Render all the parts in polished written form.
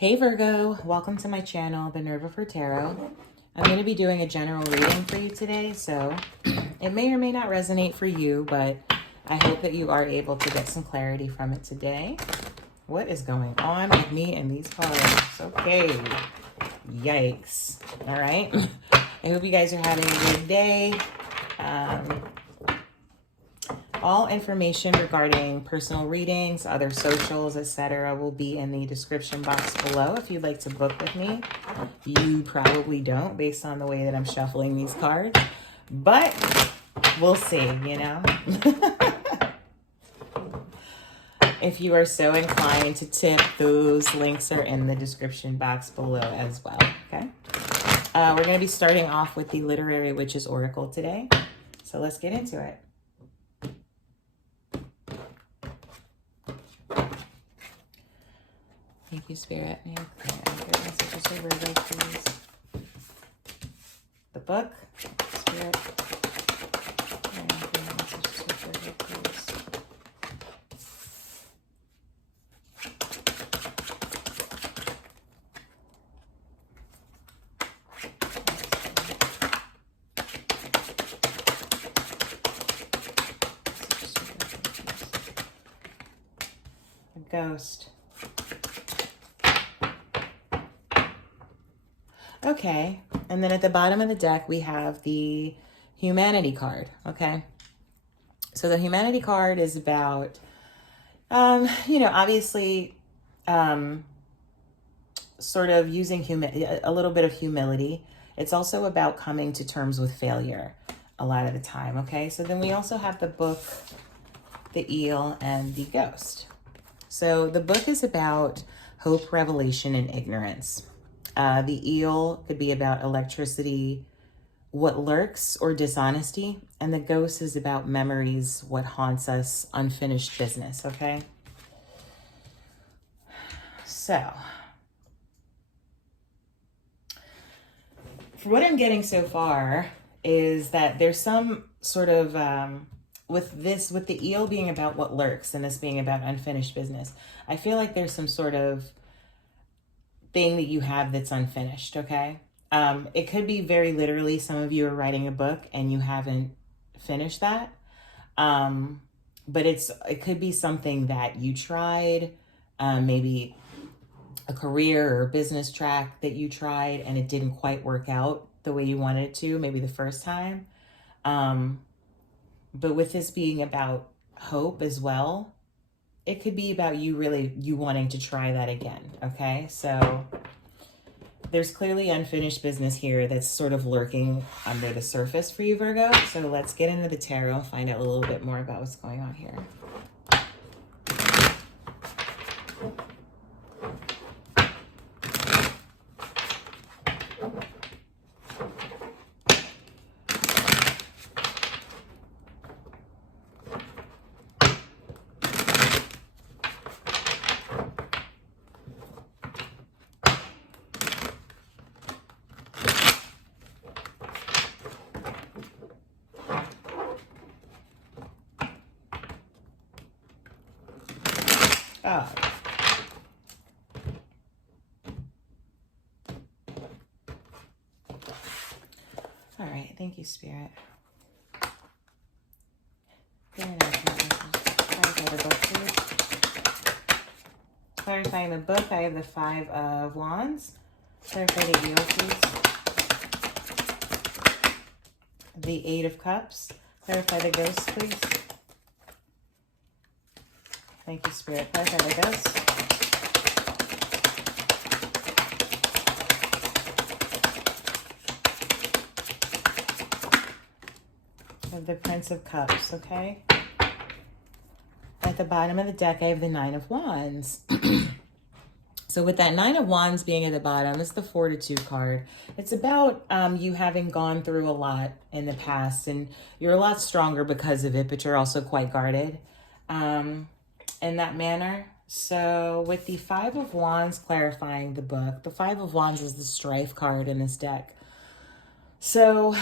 Hey Virgo, welcome to my channel, Minerva for Tarot. I'm going to be doing a general reading for you today, so it may or may not resonate for you, but I hope that you are able to get some clarity from it today. What is going on with me and these cards? Okay, yikes. All right, I hope you guys are having a good day. All information regarding personal readings, other socials, etc. will be in the description box below if you'd like to book with me. You probably don't based on the way that I'm shuffling these cards, but we'll see, you know. If you are so inclined to tip, those links are in the description box below as well, okay? We're going to be starting off with the Literary Witches Oracle today, so let's get into it. Thank you, Spirit. May I clear messages for Virgo, please? The book, Spirit. May I clear messages for Virgo, please? The Ghost. Okay, and then at the bottom of the deck, we have the Humanity card, okay? So the Humanity card is about, obviously, sort of using a little bit of humility. It's also about coming to terms with failure a lot of the time, okay? So then we also have the book, the eel, and the ghost. So the book is about hope, revelation, and ignorance. The eel could be about electricity, what lurks, or dishonesty. And the ghost is about memories, what haunts us, unfinished business, okay? So, for what I'm getting so far is that there's some sort of, with the eel being about what lurks and this being about unfinished business, I feel like there's some sort of thing that you have that's unfinished, okay? It could be very literally some of you are writing a book and you haven't finished that. But it could be something that you tried, maybe a career or a business track that you tried and it didn't quite work out the way you wanted it to, maybe the first time. But with this being about hope as well, it could be about you wanting to try that again, okay? So there's clearly unfinished business here that's sort of lurking under the surface for you, Virgo. So let's get into the tarot, find out a little bit more about what's going on here. Oh. All right, thank you, Spirit. Clarifying the book, I have the Five of Wands. Clarify the eel, please. The Eight of Cups. Clarify the ghost, please. Thank you, Spirit. Clarify the ghost. Of the Prince of Cups, okay? At the bottom of the deck, I have the Nine of Wands. So with that Nine of Wands being at the bottom, it's the Fortitude card. It's about you having gone through a lot in the past, and you're a lot stronger because of it, but you're also quite guarded in that manner. So with the Five of Wands clarifying the book, the Five of Wands is the Strife card in this deck. So,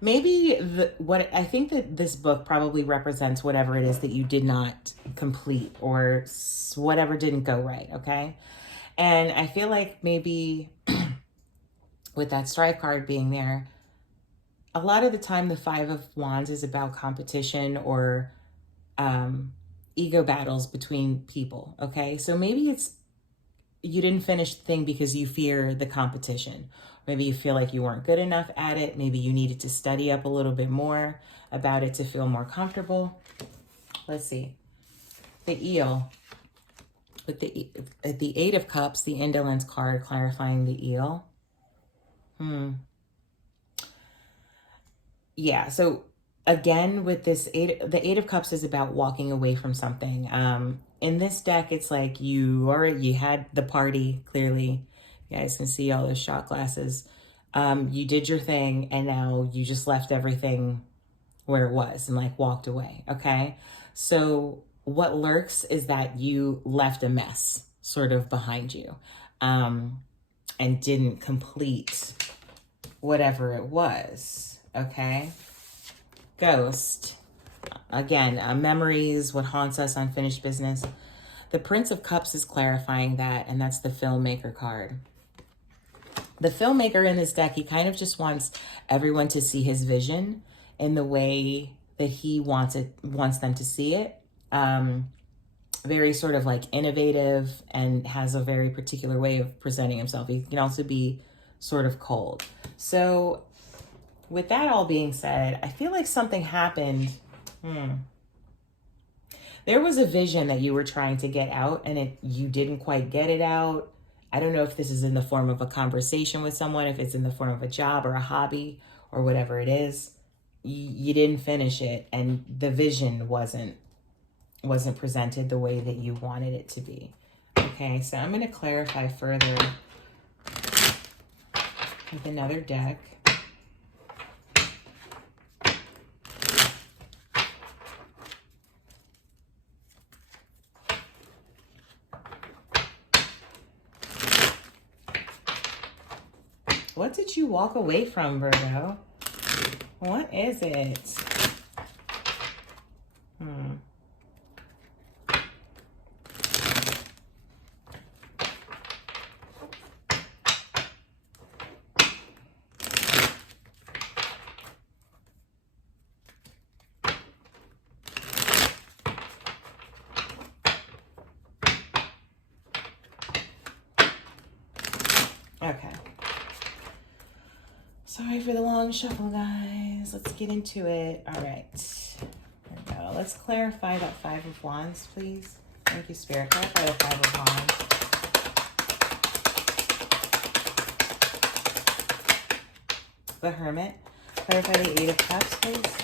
maybe what I think that this book probably represents whatever it is that you did not complete or whatever didn't go right. Okay. And I feel like maybe with that Strife card being there, a lot of the time the Five of Wands is about competition or ego battles between people. Okay. So maybe it's, you didn't finish the thing because you fear the competition. Maybe you feel like you weren't good enough at it. Maybe you needed to study up a little bit more about it to feel more comfortable. Let's see. The eel. With the Eight of Cups, the indolence card clarifying the eel. Yeah, so again, with this the Eight of Cups is about walking away from something. In this deck, it's like you had the party, clearly. You guys can see all those shot glasses. You did your thing, and now you just left everything where it was and like walked away, okay? So what lurks is that you left a mess sort of behind you, and didn't complete whatever it was, okay? Ghost. Again, memories, what haunts us, unfinished business. The Prince of Cups is clarifying that, and that's the filmmaker card. The filmmaker in this deck, he kind of just wants everyone to see his vision in the way that he wants them to see it. Very sort of like innovative and has a very particular way of presenting himself. He can also be sort of cold. So with that all being said, I feel like something happened. There was a vision that you were trying to get out and you didn't quite get it out. I don't know if this is in the form of a conversation with someone, if it's in the form of a job or a hobby or whatever it is. You didn't finish it, and the vision wasn't presented the way that you wanted it to be. Okay, so I'm going to clarify further with another deck. What did you walk away from, Virgo? What is it? Okay. Sorry for the long shuffle, guys. Let's get into it. All right. There we go. Let's clarify that Five of Wands, please. Thank you, Spirit. Clarify the Five of Wands. The Hermit. Clarify the Eight of Cups, please.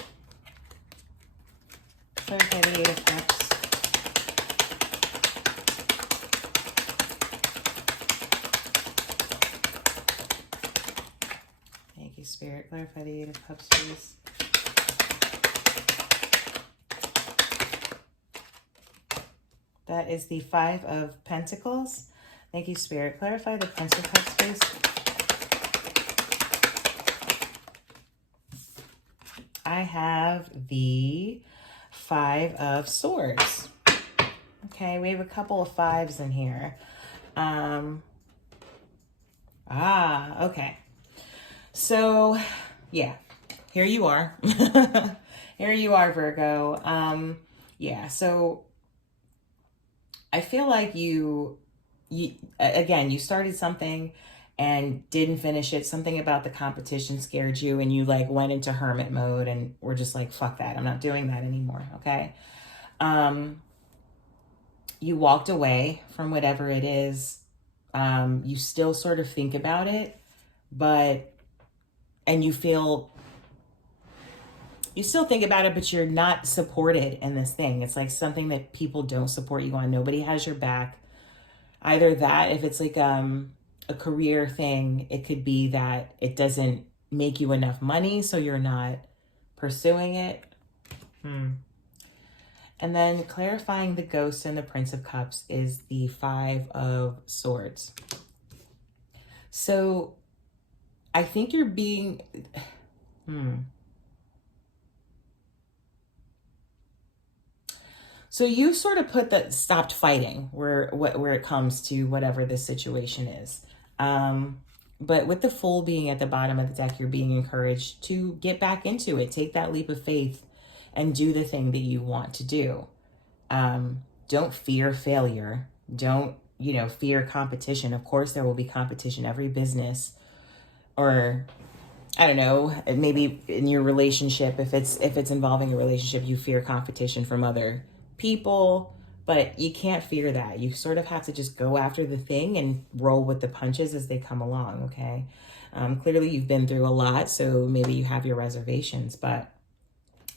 Clarify the Eight of Cups. Thank you, Spirit. Clarify the Eight of Cups, please. That is the Five of Pentacles. Thank you, Spirit. Clarify the Prince of Cups, please. I have the Five of Swords. Okay, we have a couple of fives in here. Okay. So, yeah, here you are. Here you are, Virgo. Yeah, so I feel like you started something and didn't finish it. Something about the competition scared you and you like went into hermit mode and were just like, fuck that. I'm not doing that anymore. Okay. You walked away from whatever it is. You still sort of think about it, and you still think about it, but you're not supported in this thing. It's like something that people don't support you on. Nobody has your back. Either that, if it's like a career thing, it could be that it doesn't make you enough money, so you're not pursuing it. And then clarifying the Ghost and the Prince of Cups is the Five of Swords. So I think you're being... So you sort of stopped fighting where it comes to whatever this situation is. But with the Fool being at the bottom of the deck, you're being encouraged to get back into it. Take that leap of faith and do the thing that you want to do. Don't fear failure. Don't, fear competition. Of course, there will be competition. Every business, or I don't know, maybe in your relationship, if it's involving a relationship, you fear competition from other people, but you can't fear that. You sort of have to just go after the thing and roll with the punches as they come along, okay? Clearly you've been through a lot, so maybe you have your reservations, but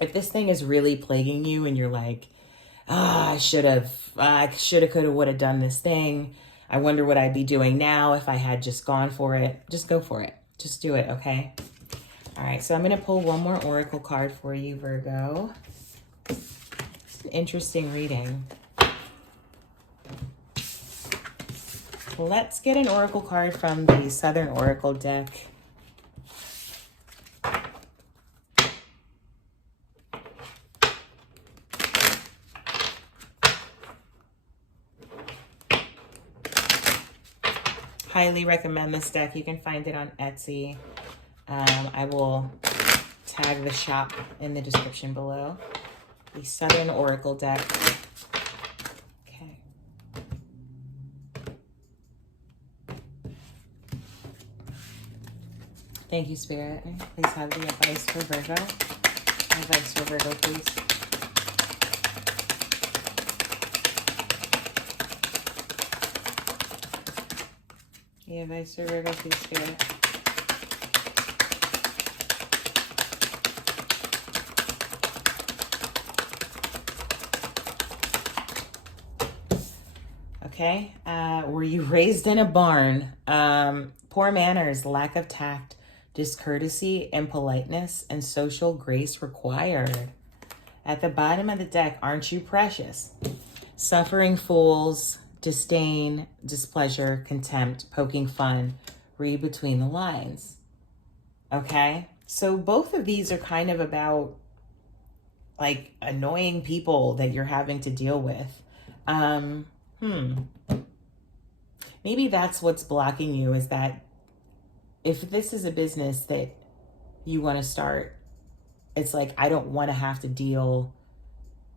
if this thing is really plaguing you and you're like, I coulda, woulda done this thing. I wonder what I'd be doing now if I had just gone for it. Just go for it. Just do it, okay? All right, so I'm going to pull one more oracle card for you, Virgo. It's an interesting reading. Let's get an oracle card from the Southern Oracle deck. Highly recommend this deck. You can find it on Etsy. I will tag the shop in the description below. The Southern Oracle deck. Okay. Thank you, Spirit. Please have the advice for Virgo. Advice for Virgo, please. The advice for Virgo, please, Spirit. Okay, were you raised in a barn? Poor manners, lack of tact, discourtesy, impoliteness, and social grace required. At the bottom of the deck, aren't you precious? Suffering fools, disdain, displeasure, contempt, poking fun, read between the lines. Okay, so both of these are kind of about like annoying people that you're having to deal with. Maybe that's what's blocking you, is that if this is a business that you want to start, it's like, I don't want to have to deal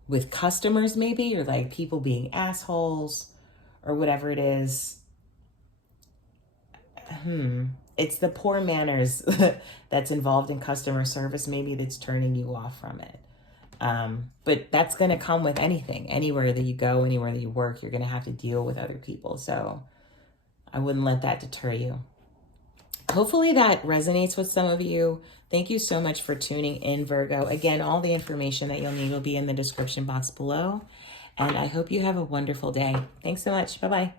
with customers maybe, or like people being assholes or whatever it is. It's the poor manners that's involved in customer service maybe that's turning you off from it. But that's going to come with anything. Anywhere that you go, anywhere that you work, you're going to have to deal with other people. So I wouldn't let that deter you. Hopefully that resonates with some of you. Thank you so much for tuning in, Virgo. Again, all the information that you'll need will be in the description box below. And I hope you have a wonderful day. Thanks so much. Bye-bye.